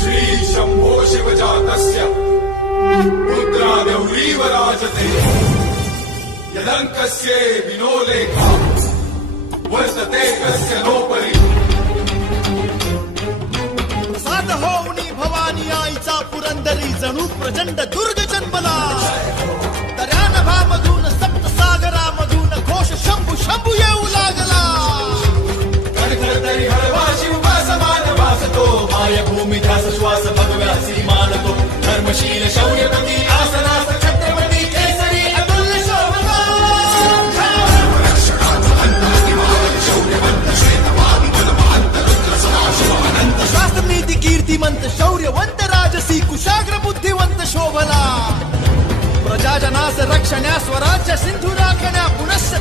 श्री शंभो शिवजातस्य रुद्रादेवरीव राजते यदंकस्य विनोलेखा वर्तते कस्य नोपरि प्रसाद होऊनी भवानी आईचा पुरंदरी जणू प्रचंड दुर्ग जन्मला दर्या नभामधून सप्त सागरामधून घोष शंभू शंभू येऊ लागला तरी हळवा शिवबा समान वासतो माय भूमी ध्यास श्वास भगव्यासी मानतो धर्मशील शौर्यपती आसनास छत्रपती केसरी अतुल्य शोभा शास्त्र नीती कीर्तिमंत शौर्यवंत राजसी कुशाग्र बुद्धिवंत शोभला प्रजाजनास रक्षण्या स्वराज्य सिंधू राखण्या पुनश्च